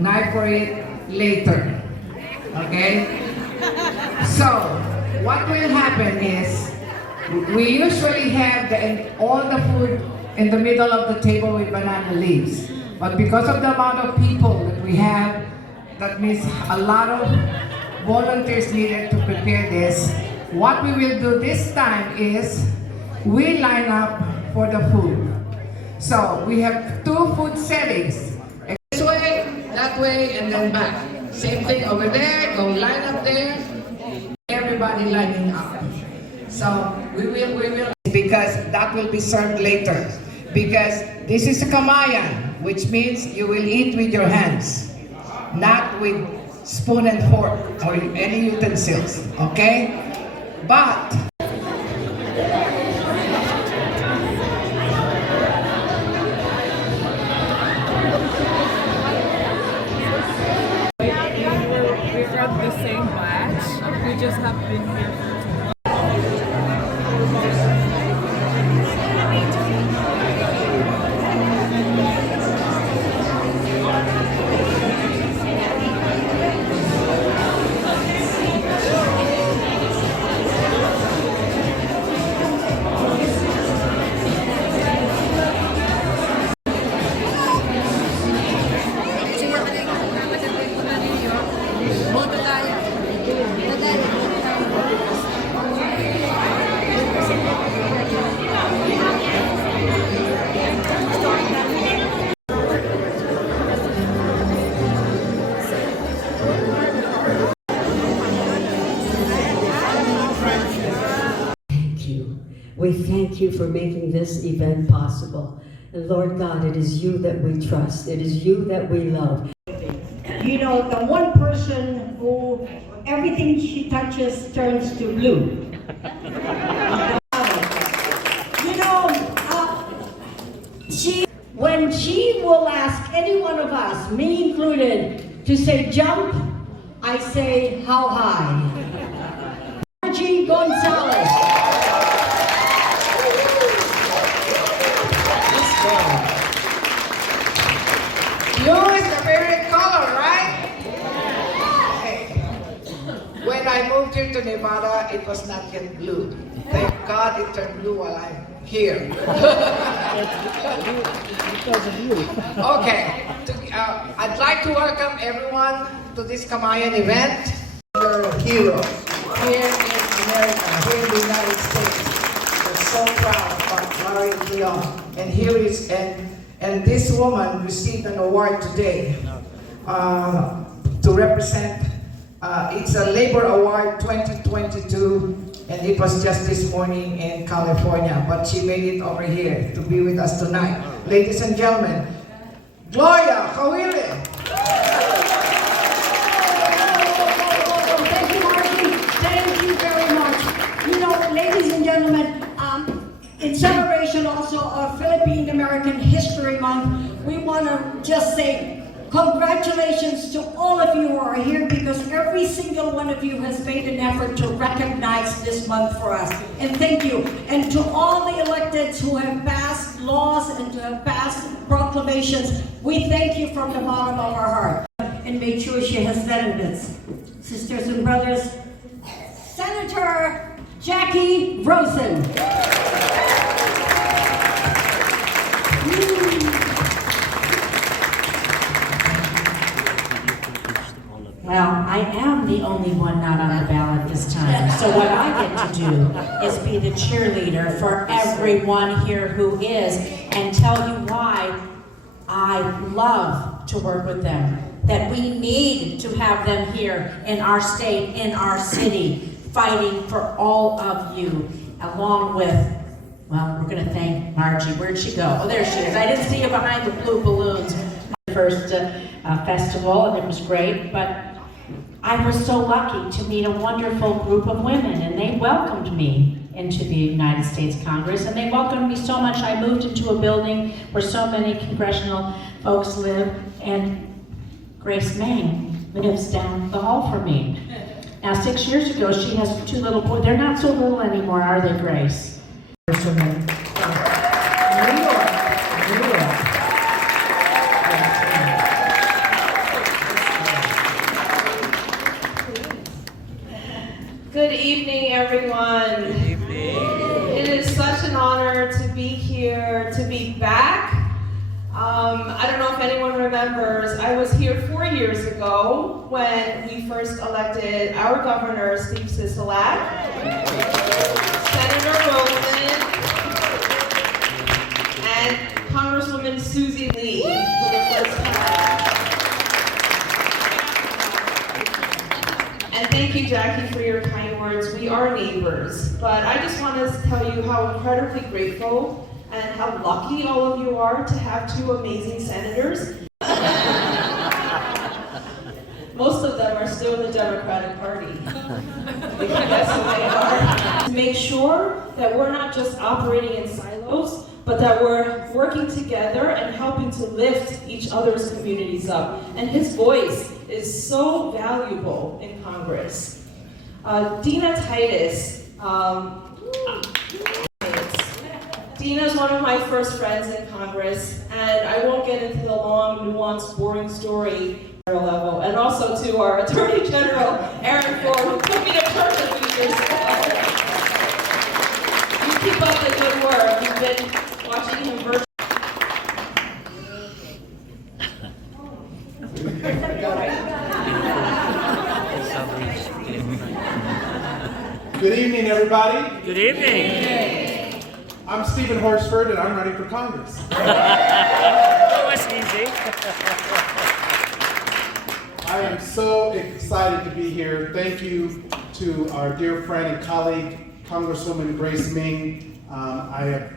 Knife for it later. Okay? So, what will happen is, we usually have all the food in the middle of the table with banana leaves. But because of the amount of people that we have, that means a lot of volunteers needed to prepare this. What we will do this time is, we line up for the food. So, we have 2 food settings. This way, that way, and then back. Same thing over there, go line up there. Everybody lining up. So we will, because that will be served later. Because this is a Kamayan, which means you will eat with your hands, not with spoon and fork or any utensils, okay? But the same batch. We just have been here for We thank you for making this event possible. And Lord God, it is you that we trust. It is you that we love. You know, the one person who everything she touches turns to blue. You know, when she will ask any one of us, me included, to say jump, I say how high. Margie Gonzalez. Blue is your favorite color, right? Okay. When I moved here to Nevada, it was not yet blue. Thank God it turned blue while I'm here. Because of you. Okay. I'd like to welcome everyone to this Kamayan event. You're a hero here in America, here in the United States. We're so proud of Larry Leon. And here is and this woman received an award today to represent, it's a Labor Award 2022, and it was just this morning in California, but she made it over here to be with us tonight. Ladies and gentlemen, Gloria Kawile. Thank you, Margie. Thank you very much. You know, ladies and gentlemen, in celebration also of Filipino-American History Month, we want to just say congratulations to all of you who are here, because every single one of you has made an effort to recognize this month for us. And thank you. And to all the electeds who have passed laws and to have passed proclamations, we thank you from the bottom of our heart. And make sure she has benefits. Sisters and brothers, Senator Jacky Rosen. Well, I am the only one not on the ballot this time. So what I get to do is be the cheerleader for everyone here who is, and tell you why I love to work with them. That we need to have them here in our state, in our city, fighting for all of you, along with, well, we're gonna thank Margie. Where'd she go? Oh, there she is. I didn't see you behind the blue balloons. First festival, and it was great, but I was so lucky to meet a wonderful group of women, and they welcomed me into the United States Congress, and they welcomed me so much I moved into a building where so many congressional folks live, and Grace Meng lives down the hall from me. Now 6 years ago, she has 2 little boys. They're not so little anymore, are they, Grace? Good evening, everyone. Good evening. It is such an honor to be here, to be back. I don't know if anyone remembers, I was here 4 years ago when we first elected our governor, Sisolak, Senator Rosen, and Congresswoman Susie Lee for the first time. And thank you, Jacky, for your kind words. We are neighbors, but I just want to tell you how incredibly grateful and how lucky all of you are to have 2 amazing senators. Most of them are still in the Democratic Party. Yes, they are. To make sure that we're not just operating in silos, but that we're working together and helping to lift each other's communities up. And his voice is so valuable in Congress. Dina Titus. Dina's one of my first friends in Congress, and I won't get into the long, nuanced, boring story level. And also to our Attorney General, Aaron Ford, who took me to church a few years ago. You keep up the good work. You've been watching him virtually. Good evening, everybody. Good evening. I'm Stephen Horsford, and I'm running for Congress. That was easy. I am so excited to be here. Thank you to our dear friend and colleague, Congresswoman Grace Meng. I have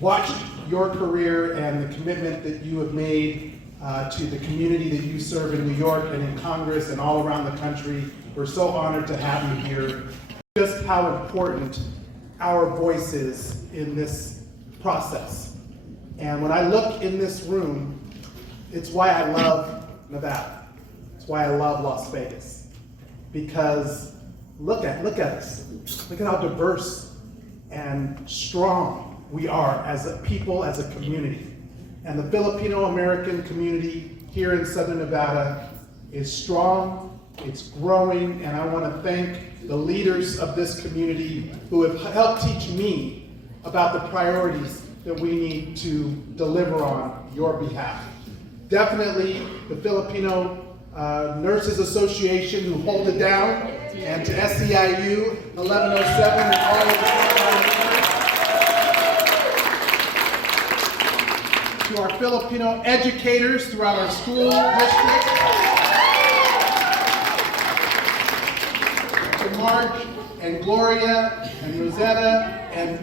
watched your career and the commitment that you have made to the community that you serve in New York and in Congress and all around the country. We're so honored to have you here. Just how important our voice is in this process. And when I look in this room, it's why I love Nevada. It's why I love Las Vegas. Because look at us. Look at how diverse and strong we are as a people, as a community. And the Filipino-American community here in Southern Nevada is strong, it's growing, and I want to thank the leaders of this community who have helped teach me about the priorities that we need to deliver on your behalf. Definitely the Filipino Nurses Association who hold it down, and to SEIU 1107 and all of the to our Filipino educators throughout our school district, to Marge and Gloria and Rosetta and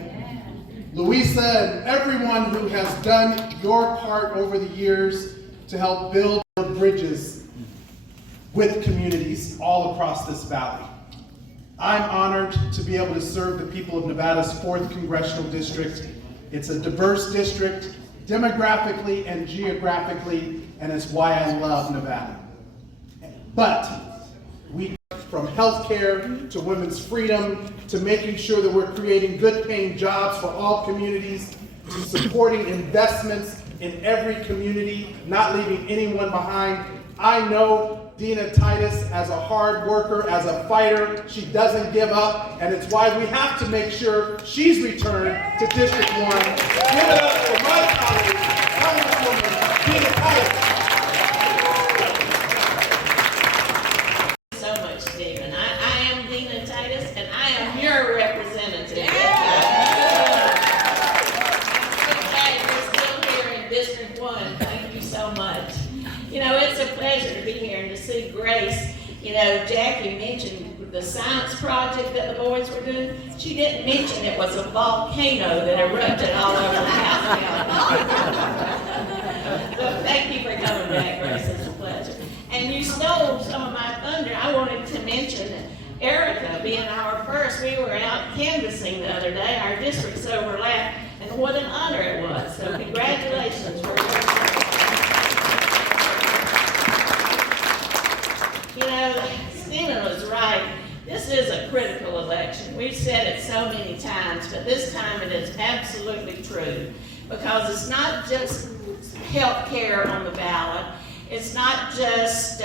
Luisa and everyone who has done your part over the years to help build bridges with communities all across this valley. I'm honored to be able to serve the people of Nevada's 4th Congressional District. It's a diverse district, demographically and geographically, and it's why I love Nevada. But we, from healthcare to women's freedom, to making sure that we're creating good paying jobs for all communities, to supporting investments in every community, not leaving anyone behind. I know Dina Titus as a hard worker, as a fighter. She doesn't give up, and it's why we have to make sure she's returned to District 1. Give it up for my colleague, Congresswoman Dina Titus. So much, Stephen. I am Dina Titus, and I am your representative. We're still here in District 1. Thank you so much. You know, it's a pleasure to be here and to see Grace. You know, Jacky mentioned the science project that the boys were doing. She didn't mention it was a volcano that erupted all over the house. So thank you for coming back, Grace. It's a pleasure. And you stole some of my thunder. I wanted to mention Erica being our first. We were out canvassing the other day. Our districts overlapped, and what an honor it was. So congratulations for your. You know, Stephen was right. This is a critical election. We've said it so many times, but this time it is absolutely true. Because it's not just health care on the ballot. It's not just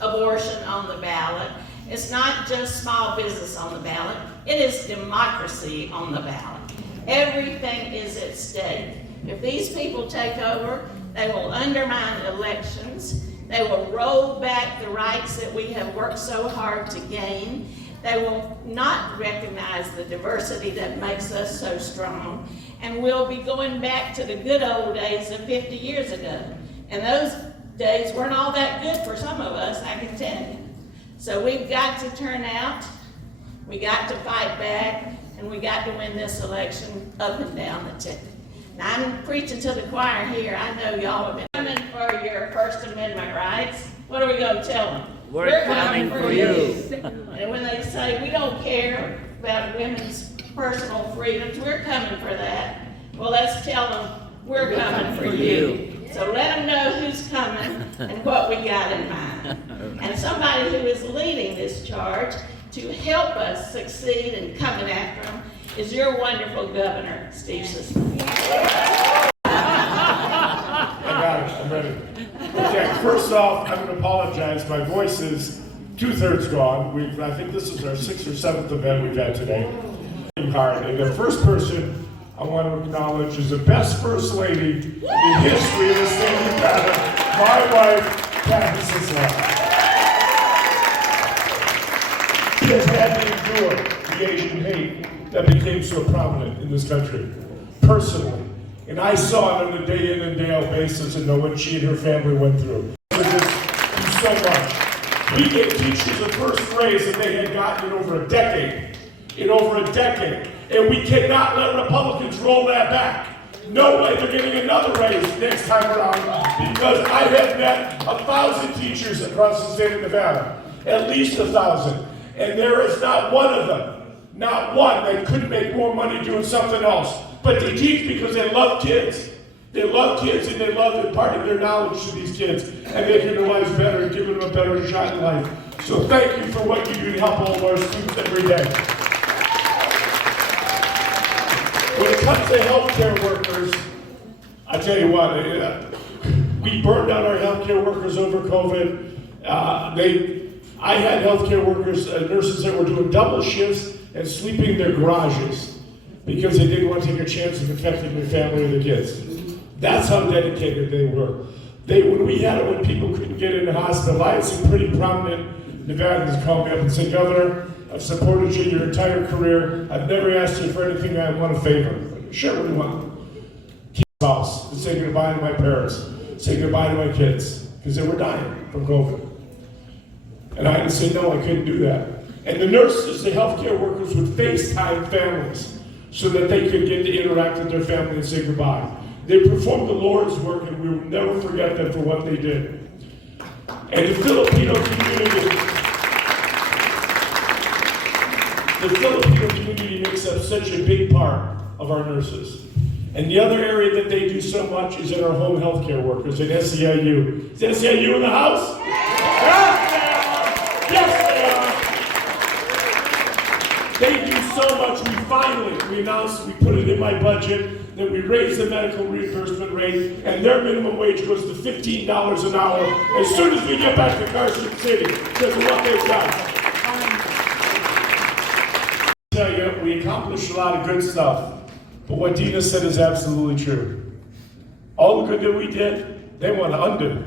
abortion on the ballot. It's not just small business on the ballot. It is democracy on the ballot. Everything is at stake. If these people take over, they will undermine elections. They will roll back the rights that we have worked so hard to gain. They will not recognize the diversity that makes us so strong. And we'll be going back to the good old days of 50 years ago. And those days weren't all that good for some of us, I can tell you. So we've got to turn out, we got to fight back, and we got to win this election up and down the ticket. Now, I'm preaching to the choir here. I know y'all have been coming for your First Amendment rights. What are we going to tell them? We're coming for you. And when they say we don't care about women's personal freedoms, we're coming for that. Well, let's tell them we're coming for you. So let them know who's coming and what we got in mind. And somebody who is leading this charge to help us succeed in coming after them is your wonderful governor, Steve Sisolak. I got it, I'm ready. Okay, first off, I'm going to apologize. My voice is 2/3 gone. I think this is our 6th or 7th event we've had today. Hard. And the first person I want to acknowledge is the best first lady in the history of the state of Nevada, my wife, Titus. She has had to endure the Asian hate that became so prominent in this country, personally. And I saw it on a day in and day out basis and know what she and her family went through. So much. We gave teachers a first raise that they had gotten in over a decade. And we cannot let Republicans roll that back. No way, they're getting another raise next time around, because I have met 1,000 teachers across the state of Nevada, at least 1,000. And there is not one of them, not one, that couldn't make more money doing something else. But they teach because they love kids. They love kids and they love imparting their knowledge to these kids and making their lives better and giving them a better shot in life. So thank you for what you do to help all of our students every day. When it comes to healthcare workers, I tell you what, we burned out our healthcare workers over COVID. I had healthcare workers, nurses that were doing double shifts and sleeping in their garages because they didn't want to take a chance of infecting their family or their kids. That's how dedicated they were. When people couldn't get in the hospital, I had some pretty prominent Nevadans call me up and say, Governor, I've supported you your entire career. I've never asked you for anything. I want a favor. Sure, what do you want? Keep the house and say goodbye to my parents. Say goodbye to my kids, because they were dying from COVID. And I had to say, no, I couldn't do that. And the nurses, the healthcare workers would FaceTime families so that they could get to interact with their family and say goodbye. They performed the Lord's work, and we will never forget them for what they did. And the Filipino community makes up such a big part of our nurses. And the other area that they do so much is in our home healthcare workers at SEIU. Is SEIU in the house? Yes, they are. They do so much. We announced, we put it in my budget, that we raise the medical reimbursement rate, and their minimum wage goes to $15 an hour as soon as we get back to Carson City, because of what they've done. I tell you, we accomplished a lot of good stuff, but what Dina said is absolutely true. All the good that we did, they want to undo.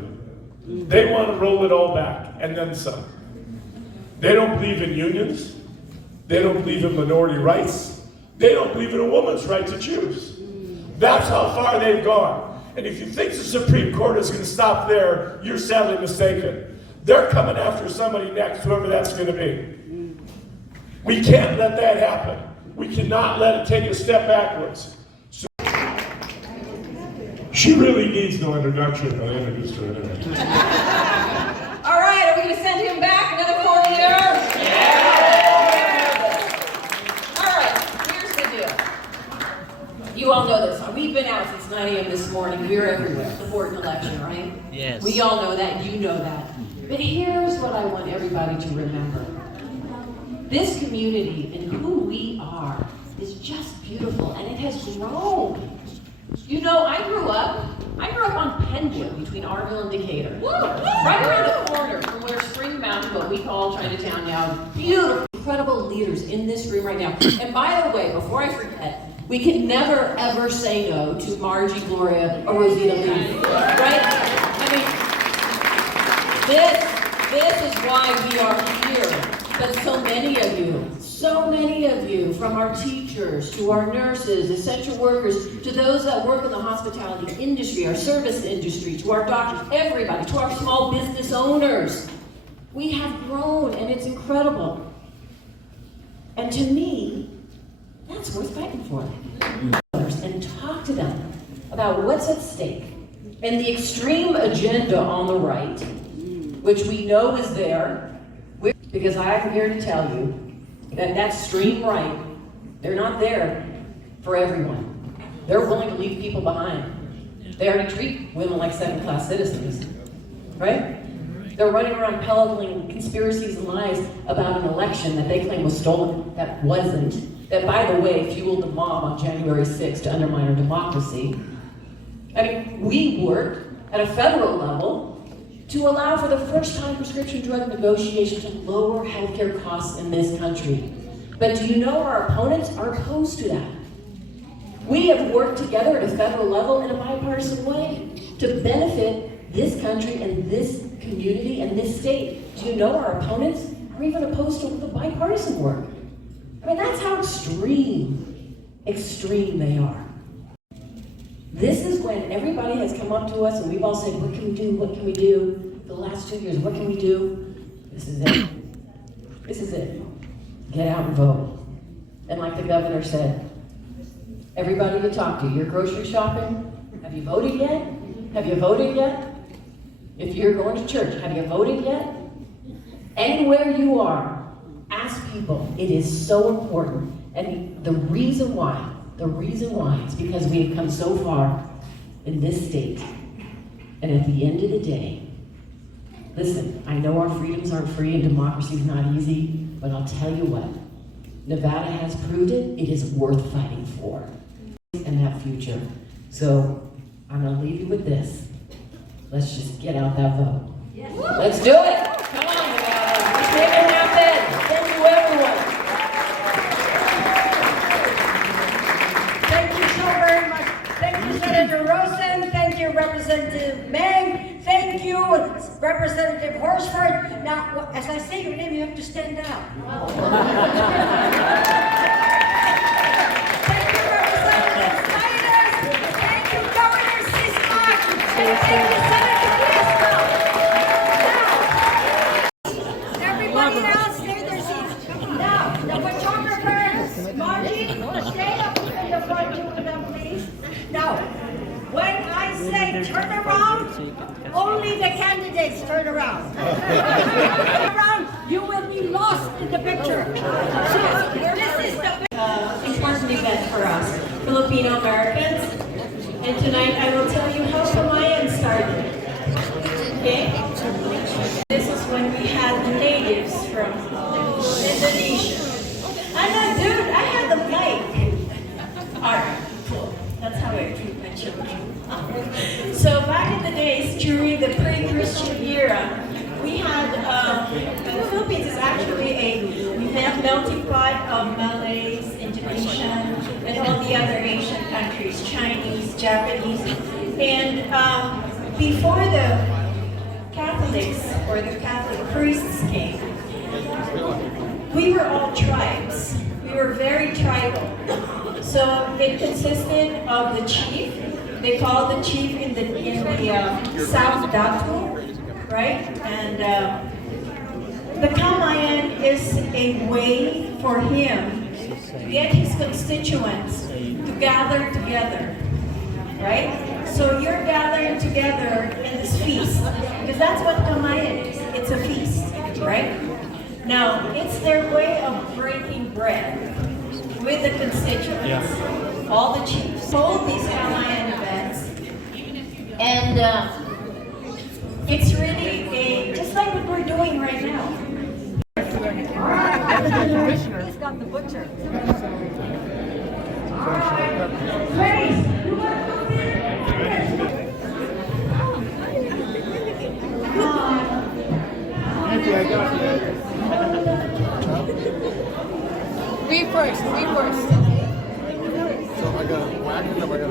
They want to roll it all back, and then some. They don't believe in unions. They don't believe in minority rights. They don't believe in a woman's right to choose. That's how far they've gone. And if you think the Supreme Court is going to stop there, you're sadly mistaken. They're coming after somebody next, whoever that's going to be. We can't let that happen. We cannot let it take a step backwards. So she really needs no introduction. I introduced her anyway. All right, are we going to send him back another 4 years? Yeah! All right, here's the deal. You all know this. We've been out since 9 a.m. this morning. We're everywhere. The board election, right? Yes. We all know that. You know that. But here's what I want everybody to remember. This community and who we are is just beautiful, and it has grown. You know, I grew up on Penwood between Arville and Decatur. Right around the corner from where Spring Mountain, what we call Chinatown now, beautiful, incredible leaders in this room right now. And by the way, before I forget, we can never ever say no to Margie, Gloria, or Rosita Lee, right? I mean, this is why we are here. But so many of you, from our teachers to our nurses, essential workers, to those that work in the hospitality industry, our service industry, to our doctors, everybody, to our small business owners, we have grown, and it's incredible. And to me, that's worth fighting for. And talk to them about what's at stake. And the extreme agenda on the right, which we know is there, because I'm here to tell you that that extreme right, they're not there for everyone. They're willing to leave people behind. They already treat women like second-class citizens, right? They're running around peddling conspiracies and lies about an election that they claim was stolen, that wasn't. That, by the way, fueled the mob on January 6th to undermine our democracy. I mean, we work at a federal level to allow for the first time prescription drug negotiation to lower healthcare costs in this country. But do you know our opponents are opposed to that? We have worked together at a federal level in a bipartisan way to benefit this country and this community and this state. Do you know our opponents are even opposed to the bipartisan work? I mean, that's how extreme they are. This is when everybody has come up to us and we've all said, what can we do, what can we do? The last 2 years, what can we do? This is it. This is it. Get out and vote. And like the governor said, everybody you talk to, you're grocery shopping, have you voted yet? Have you voted yet? If you're going to church, have you voted yet? Anywhere you are, ask people. It is so important. And the reason why is because we have come so far in this state. And at the end of the day, listen, I know our freedoms aren't free and democracy is not easy, but I'll tell you what, Nevada has proved it. It is worth fighting for. And that future. So I'm gonna leave you with this. Let's just get out that vote. Yes. Let's do it. Come on, Nevada. Let's make it happen. Thank you, everyone. Thank you so very much. Thank you, Senator Rosen. Thank you, Representative Meng. Thank you, Representative Horsford. Now, as I say your name, you have to stand up. Thank you, Representative Titus. Thank you, Governor Sisolak. And thank you, Senator Fiesta. Now, everybody else, stay their seats. say turn around, only the candidates turn around. Turn around, you will be lost in the picture. This is the important event for us, Filipino-Americans. And tonight I will tell you how Kamayan started. Okay? This is when we had the natives from Indonesia. I'm like, dude, I had the mic. Alright, cool. That's how I treat my children. So back in the days, during the pre-Christian era, we had, the Philippines is actually a melting pot of Malays, Indonesian, and all the other Asian countries, Chinese, Japanese. And before the Catholics or the Catholic priests came, we were all tribes. We were very tribal. So it consisted of the chief. They called the chief in the South Datu, right? And the Kamayan is a way for him to get his constituents to gather together, right? So you're gathering together in this feast, because that's what Kamayan is. It's a feast, right? Now, it's their way of breaking bread with the constituents. All the chiefs hold these Kamayan events, and it's really just like what we're doing right now. He's got the butcher. Grace, you want to come in? We first. So I got whacked, or I got